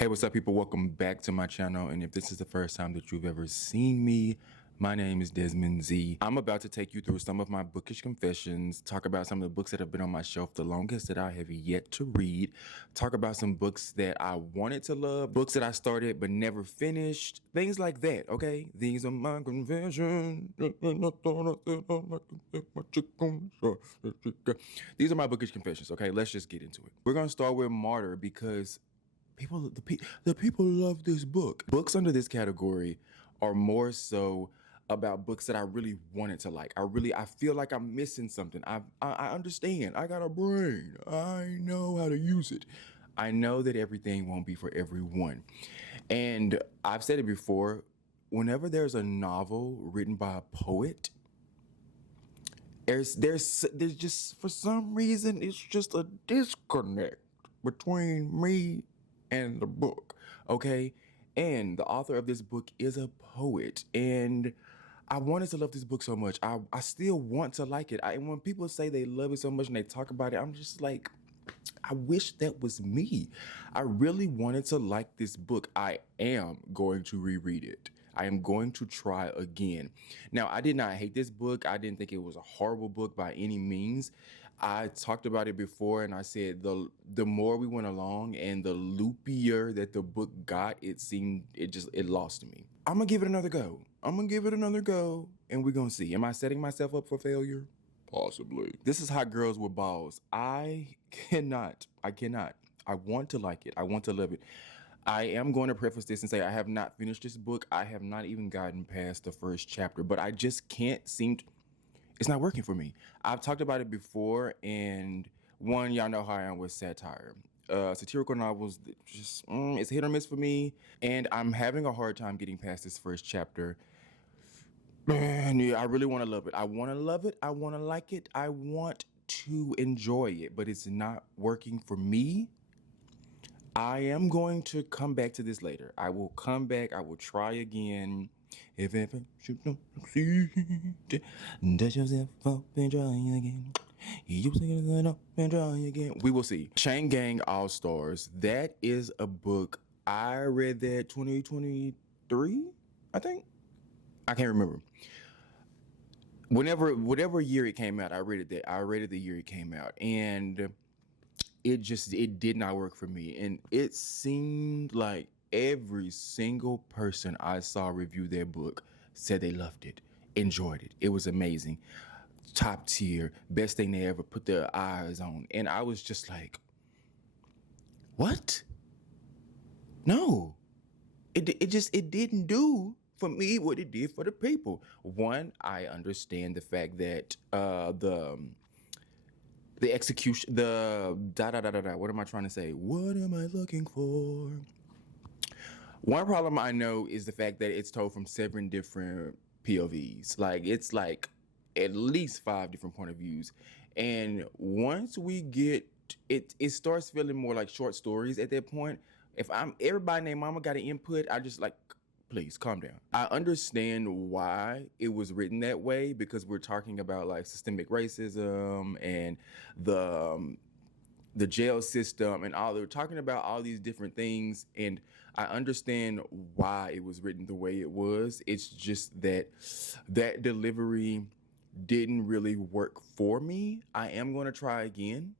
Hey, what's up, people? Welcome back to my channel. And if this is the first time that you've ever seen me, my name is Desmond Z. I'm about to take you through some of my bookish confessions, talk about some of the books that have been on my shelf the longest that I have yet to read, talk about some books that I wanted to love, books that I started but never finished, things like that, okay? These are my confessions. These are my bookish confessions, okay? Let's just get into it. We're gonna start with Martyr because the people love this book. Books under this category are more so about books that I really wanted to like. I feel like I'm missing something. I understand. I got a brain. I know how to use it. I know that everything won't be for everyone. And I've said it before, whenever there's a novel written by a poet, there's just, for some reason, it's just a disconnect between me and the book, okay? And the author of this book is a poet, and I wanted to love this book so much. I still want to like it. And when people say they love it so much and they talk about it, I'm just like, I wish that was me. I really wanted to like this book. I am going to reread it. I am going to try again. Now, I did not hate this book. I didn't think it was a horrible book by any means. I talked about it before and I said the more we went along and the loopier that the book got, it lost me. I'm gonna give it another go. And we're gonna see. Am I setting myself up for failure? Possibly. This is Hot Girls with Balls. I cannot. I want to like it. I want to love it. I am going to preface this and say I have not finished this book. I have not even gotten past the first chapter, but I just can't seem to, it's not working for me. I've talked about it before, and one, y'all know how I am with satire. Satirical novels, just, it's hit or miss for me, and I'm having a hard time getting past this first chapter. Man, yeah, I really want to love it. I want to love it. I want to like it. I want to enjoy it, but it's not working for me. I am going to come back to this later. I will come back. I will try again. If ever you don't succeed, dust yourself up and try again. You sing it up and try again. We will see. Chain Gang All Stars. That is a book. I read that 2023, I think. I can't remember. Whatever year it came out, I read it the year it came out, and it did not work for me. And it seemed like every single person I saw review their book said they loved it, enjoyed it. It was amazing, top tier, best thing they ever put their eyes on. And I was just like, what? No, it didn't do for me what it did for the people. One, I understand the fact that the execution, the da da da da da. What am I trying to say? What am I looking for? One problem I know is the fact that it's told from 7 different POVs. Like, it's like at least 5 different point of views. And once we get it, it starts feeling more like short stories at that point. If I'm everybody named Mama got an input, I just like, please calm down. I understand why it was written that way, because we're talking about like systemic racism and the jail system and all. They're talking about all these different things, and I understand why it was written the way it was. It's just that that delivery didn't really work for me. I am going to try again.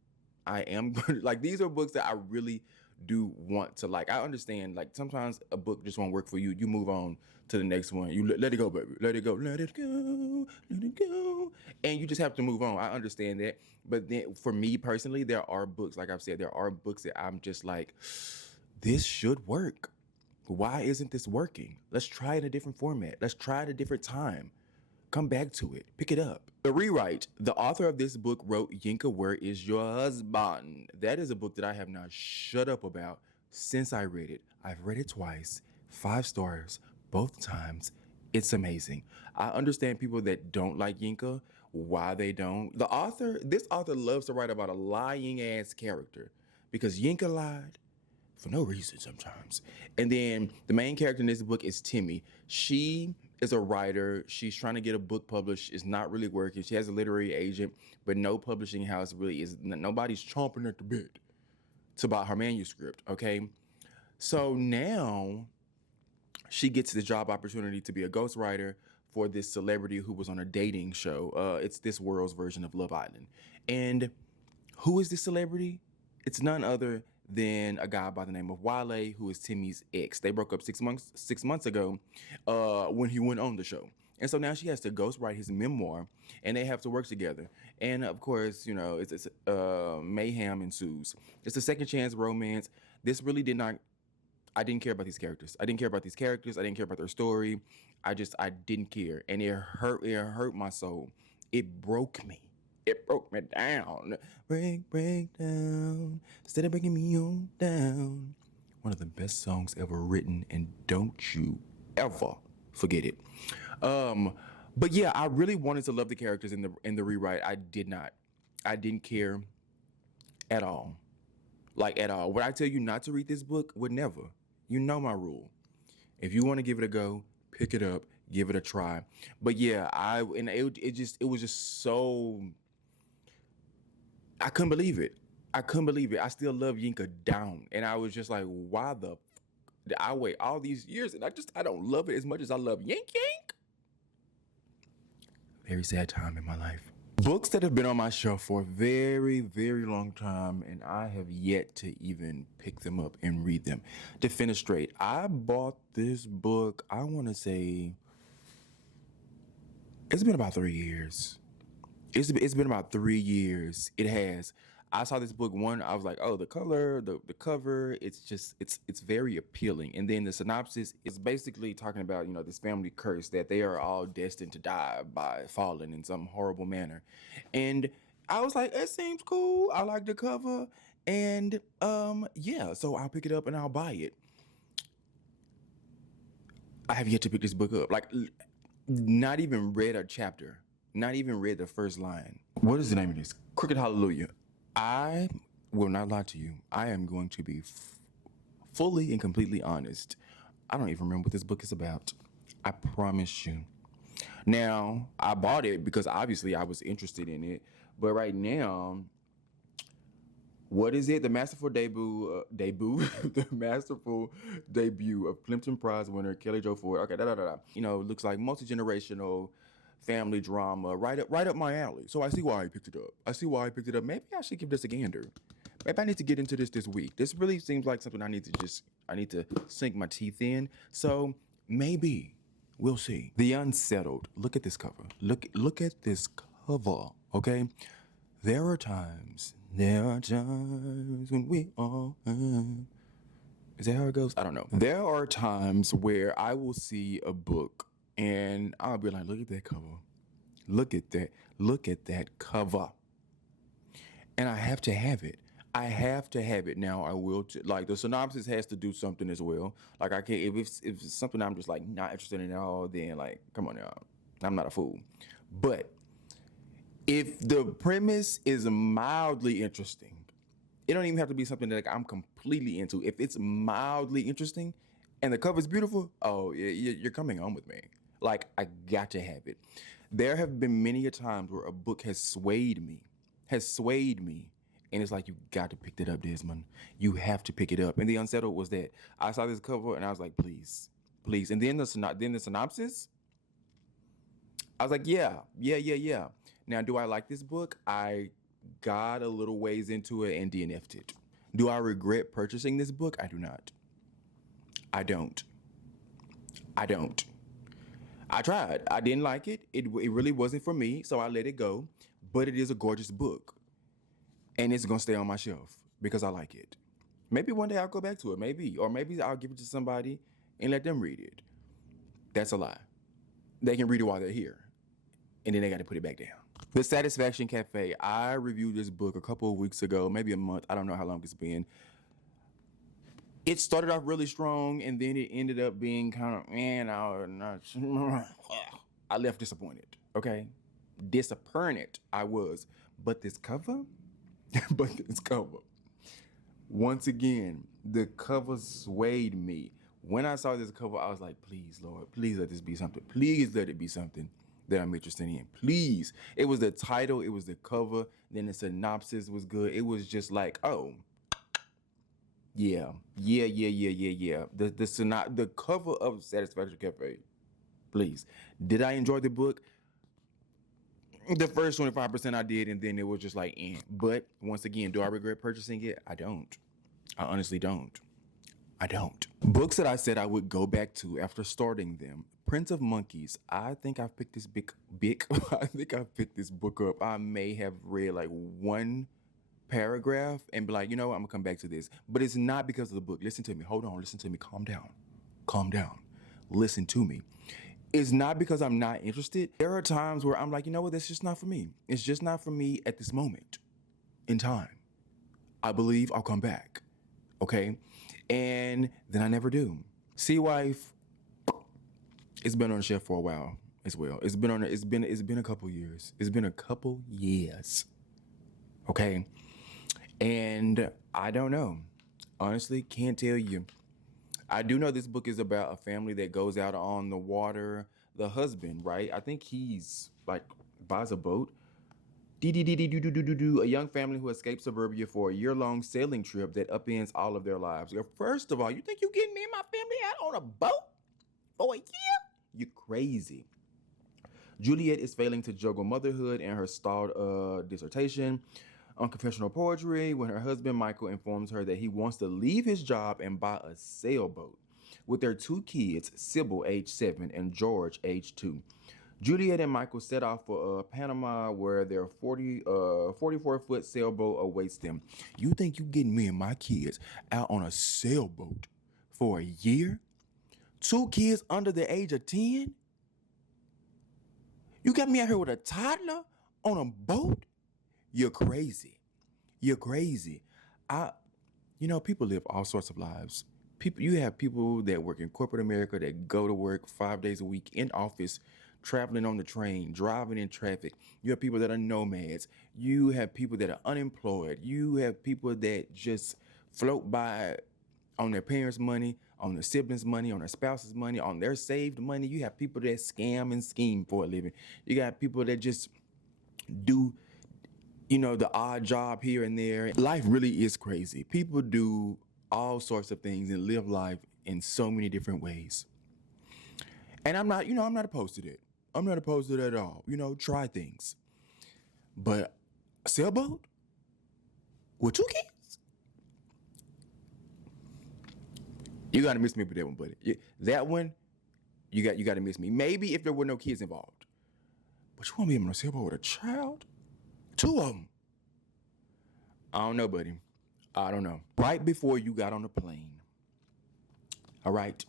I am going to, like, these are books that I really do want to like. I understand, like, sometimes a book just won't work for you. You move on to the next one. You let it go, baby. Let it go. Let it go. Let it go. And you just have to move on. I understand that. But then for me personally, there are books, like I've said, there are books that I'm just like, this should work. Why isn't this working? Let's try it in a different format. Let's try it at a different time. Come back to it. Pick it up. The rewrite. The author of this book wrote Yinka, Where Is Your Husband? That is a book that I have not shut up about since I read it. I've read it twice, 5 stars, both times. It's amazing. I understand people that don't like Yinka, why they don't. This author loves to write about a lying ass character, because Yinka lied for no reason sometimes. And then the main character in this book is Timmy. She is a writer. She's trying to get a book published. It's not really working. She has a literary agent, but no publishing house really is. Nobody's chomping at the bit to buy her manuscript, okay? So now she gets the job opportunity to be a ghostwriter for this celebrity who was on a dating show. It's this world's version of Love Island. And who is this celebrity? It's none other than a guy by the name of Wale, who is Timmy's ex. They broke up 6 months ago when he went on the show. And so now she has to ghostwrite his memoir, and they have to work together. And of course, it's mayhem ensues. It's a second chance romance. This really did not. I didn't care about these characters. I didn't care about these characters. I didn't care about their story. I didn't care, and it hurt. It hurt my soul. It broke me. It broke me down. Break down. Instead of breaking me on down. One of the best songs ever written, and don't you ever forget it. But yeah, I really wanted to love the characters in the rewrite. I did not. I didn't care at all. Like at all. Would I tell you not to read this book? Would never. You know my rule. If you want to give it a go, pick it up, give it a try. But yeah, it was just so. I couldn't believe it. I couldn't believe it. I still love Yinka down, and I was just like, why did I wait all these years and I don't love it as much as I love Yank. Very sad time in my life. Books that have been on my shelf for a very, very long time, and I have yet to even pick them up and read them. To finish straight, I bought this book, I want to say, it's been about 3 years. It's been about 3 years. It has. I saw this book I was like, oh, the color, the cover, it's very appealing. And then the synopsis is basically talking about, this family curse that they are all destined to die by falling in some horrible manner. And I was like, it seems cool. I like the cover. And yeah, so I'll pick it up and I'll buy it. I have yet to pick this book up. Like, not even read a chapter. Not even read the first line. What is the name of this? Crooked Hallelujah. I will not lie to you. I am going to be fully and completely honest. I don't even remember what this book is about. I promise you. Now, I bought it because obviously I was interested in it. But right now, what is it? The masterful debut, the masterful debut of Plimpton Prize winner Kelly Jo Ford. Okay, looks like multi-generational family drama, right up my alley. So I see why I picked it up. Maybe I should give this a gander. Maybe I need to get into this week. This really seems like something I need to sink my teeth in. So maybe we'll see. The Unsettled. Look at this cover. Look at this cover. Okay. There are times when we all. Is that how it goes? I don't know. There are times where I will see a book and I'll be like, look at that cover. Look at that cover. And I have to have it. Now I will, like the synopsis has to do something as well. Like I can't, if it's something I'm just like not interested in at all, then like, come on now. I'm not a fool. But if the premise is mildly interesting, it don't even have to be something that like, I'm completely into. If it's mildly interesting and the cover's beautiful, oh, you're coming home with me. Like, I got to have it. There have been many a times where a book has swayed me, and it's like, you got to pick that up, Desmond. You have to pick it up. And The Unsettled was that. I saw this cover, and I was like, please. And then the synopsis, I was like, yeah. Now, do I like this book? I got a little ways into it and DNF'd it. Do I regret purchasing this book? I do not. I don't. I tried. I didn't like it. It really wasn't for me, so I let it go. But it is a gorgeous book. And it's going to stay on my shelf because I like it. Maybe one day I'll go back to it. Maybe. Or maybe I'll give it to somebody and let them read it. That's a lie. They can read it while they're here. And then they got to put it back down. The Satisfaction Cafe. I reviewed this book a couple of weeks ago, maybe a month. I don't know how long it's been. It started off really strong, and then it ended up being kind of, I left disappointed, okay? Disappointed I was. But this cover, once again, the cover swayed me. When I saw this cover, I was like, please, Lord, please let this be something. Please let it be something that I'm interested in. Please. It was the title, it was the cover, then the synopsis was good. It was just like, oh, Yeah, yeah. The cover of Satisfaction Cafe. Please, did I enjoy the book? The first 25% I did, and then it was just like, eh. But once again, do I regret purchasing it? I don't. I honestly don't. I don't. Books that I said I would go back to after starting them. Prince of Monkeys. I think I've picked this big. I think I've picked this book up. I may have read like one paragraph and be like, you know what, I'm gonna come back to this. But it's not because of the book. Listen to me. Hold on. Listen to me. Calm down. Calm down. Listen to me. It's not because I'm not interested. There are times where I'm like, you know what, that's just not for me. It's just not for me at this moment in time. I believe I'll come back. Okay? And then I never do. Sea Wife, it's been on the shelf for a while as well. It's been a couple years. It's been a couple years. Okay? And I don't know. Honestly, can't tell you. I do know this book is about a family that goes out on the water. The husband, right? I think he's like buys a boat. A young family who escapes suburbia for a year-long sailing trip that upends all of their lives. First of all, you think you getting me and my family out on a boat for a year? You crazy. Juliet is failing to juggle motherhood and her stalled dissertation on confessional poetry when her husband Michael informs her that he wants to leave his job and buy a sailboat. With their two kids, Sybil, age 7, and George, age 2, Juliet and Michael set off for Panama, where their 44-foot sailboat awaits them. You think you getting me and my kids out on a sailboat for a year? 2 kids under the age of 10? You got me out here with a toddler on a boat? You're crazy. You're crazy. I, people live all sorts of lives. You have people that work in corporate America that go to work 5 days a week in office, traveling on the train, driving in traffic. You have people that are nomads. You have people that are unemployed. You have people that just float by on their parents' money, on their siblings' money, on their spouse's money, on their saved money. You have people that scam and scheme for a living. You got people that just do the odd job here and there. Life really is crazy. People do all sorts of things and live life in so many different ways. And I'm not opposed to that. I'm not opposed to that at all. Try things. But a sailboat with 2 kids? You gotta miss me with that one, buddy. That one, you gotta miss me. Maybe if there were no kids involved. But you want me on a sailboat with a child? 2 of them. I don't know, buddy. I don't know. Right before you got on the plane, all right?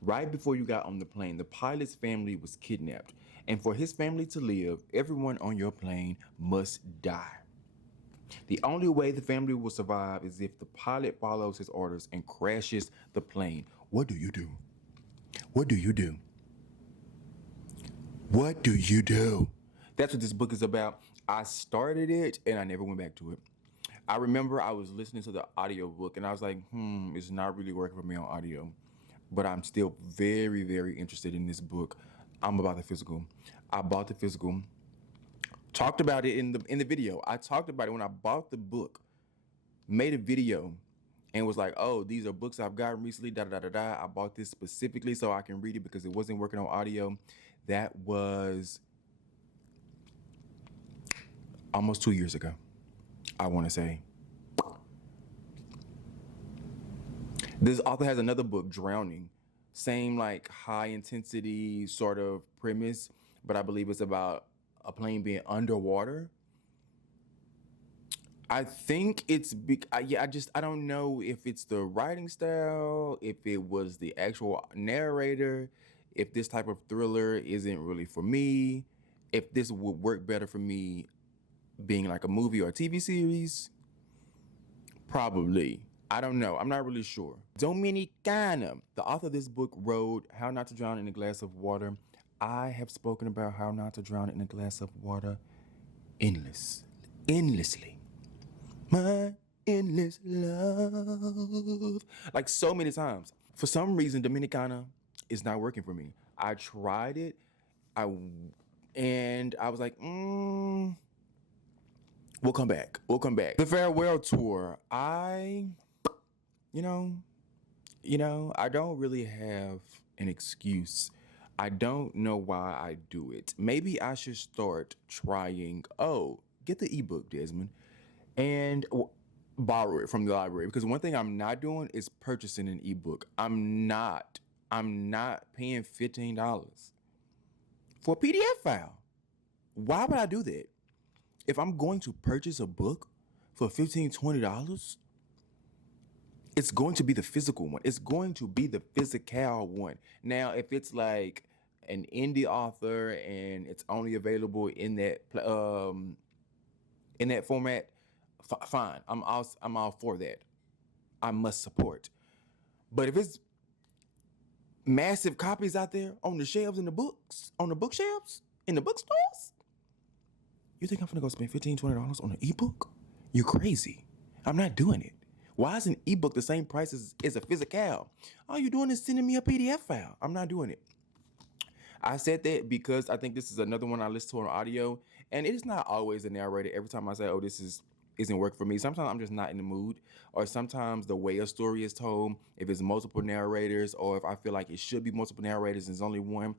Right before you got on the plane, the pilot's family was kidnapped. And for his family to live, everyone on your plane must die. The only way the family will survive is if the pilot follows his orders and crashes the plane. What do you do? What do you do? What do you do? That's what this book is about. I started it and I never went back to it. I remember I was listening to the audiobook and I was like, it's not really working for me on audio. But I'm still very, very interested in this book. I'm about the physical. I bought the physical. Talked about it in the video. I talked about it when I bought the book. Made a video and was like, oh, these are books I've gotten recently, da da da da. I bought this specifically so I can read it because it wasn't working on audio. That was almost 2 years ago, I want to say. This author has another book, Drowning. Same like high intensity sort of premise, but I believe it's about a plane being underwater. I think it's I don't know if it's the writing style, if it was the actual narrator, if this type of thriller isn't really for me, if this would work better for me being like a movie or a TV series. Probably. I don't know. I'm not really sure. Dominicana, the author of this book, wrote How Not to Drown in a Glass of Water. I have spoken about How Not to Drown in a Glass of Water endlessly. My endless love. Like so many times. For some reason, Dominicana is not working for me. I tried it. And I was like, we'll come back. The farewell tour. I you know, I don't really have an excuse. I don't know why I do it. Maybe I should start trying, oh, get the ebook, Desmond, and borrow it from the library. Because one thing I'm not doing is purchasing an ebook. I'm not. I'm not paying $15 for a PDF file. Why would I do that? If I'm going to purchase a book for $15, $20, it's going to be the physical one. It's going to be the physical one. Now, if it's like an indie author and it's only available in that format, fine. I'm all for that. I must support. But if it's massive copies out there on the shelves in the books, on the bookshelves, in the bookstores, you think I'm gonna go spend $15, $20 on an ebook? You're crazy. I'm not doing it. Why is an ebook the same price as a physical? All you're doing is sending me a PDF file. I'm not doing it. I said that because I think this is another one I listen to on audio, and it is not always a narrator. Every time I say, oh, isn't work for me, sometimes I'm just not in the mood, or sometimes the way a story is told, if it's multiple narrators, or if I feel like it should be multiple narrators and there's only one,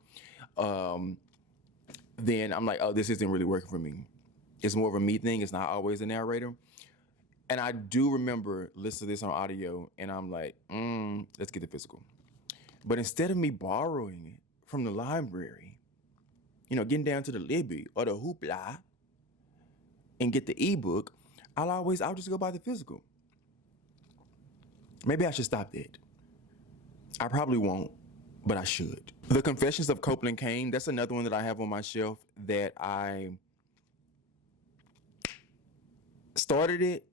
then I'm like, oh, this isn't really working for me. It's more of a me thing. It's not always a narrator. And I do remember listening to this on audio, and I'm like, let's get the physical. But instead of me borrowing it from the library, getting down to the Libby or the Hoopla and get the ebook, I'll just go buy the physical. Maybe I should stop that. I probably won't, but I should. The Confessions of Copeland Kane, that's another one that I have on my shelf that I started it,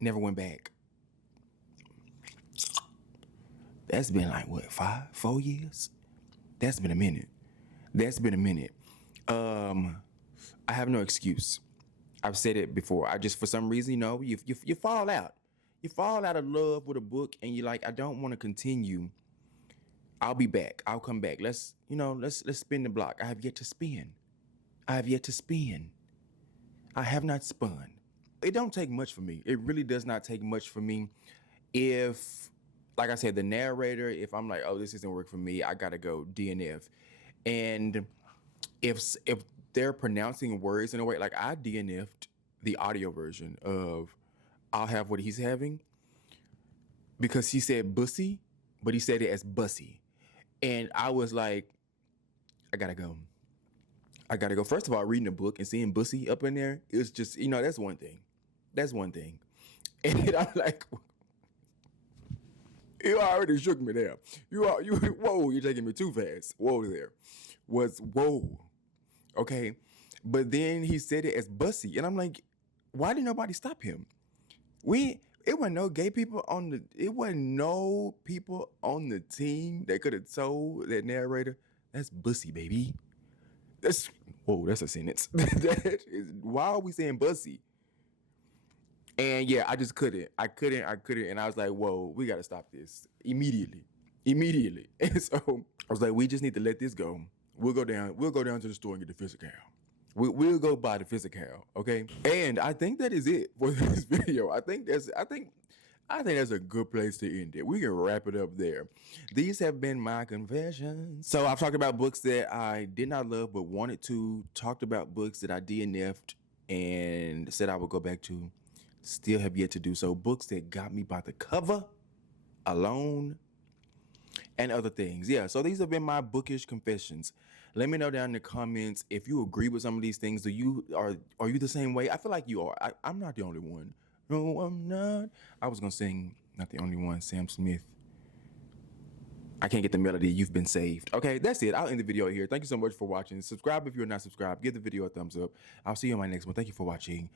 never went back. That's been like, what, 4 years? That's been a minute. I have no excuse. I've said it before. I just, for some reason, you fall out. You fall out of love with a book and you're like, I don't want to continue. I'll be back. I'll come back. Let's spin the block. I have yet to spin. I have not spun. It don't take much for me. It really does not take much for me. If, like I said, the narrator, if I'm like, oh, this isn't work for me, I gotta go DNF. And if they're pronouncing words in a way, like I DNF'd the audio version of I'll Have What He's Having because he said bussy, but he said it as bussy. And I was like, I gotta go. First of all, reading a book and seeing bussy up in there, it's just, that's one thing. And I'm like, you already shook me there. Whoa, you're taking me too fast. Whoa there. Whoa. Okay. But then he said it as bussy. And I'm like, why didn't nobody stop him? It wasn't no gay people it wasn't no people on the team that could have told that narrator, that's bussy, baby. That's a sentence. Why are we saying bussy? And yeah, I just couldn't. I couldn't. And I was like, whoa, we got to stop this immediately. And so I was like, we just need to let this go. We'll go down to the store and get the physical. We'll go buy the physical, okay? And I think that is it for this video. I think that's a good place to end it. We can wrap it up there. These have been my confessions. So I've talked about books that I did not love but wanted to, talked about books that I DNF'd and said I would go back to, still have yet to do so. Books that got me by the cover alone and other things. Yeah, so these have been my bookish confessions. Let me know down in the comments if you agree with some of these things. Are you the same way? I feel like you are. I'm not the only one. No, I'm not. I was gonna sing Not the Only One, Sam Smith. I can't get the melody. You've been saved. Okay, that's it. I'll end the video here. Thank you so much for watching. Subscribe if you're not subscribed. Give the video a thumbs up. I'll see you on my next one. Thank you for watching.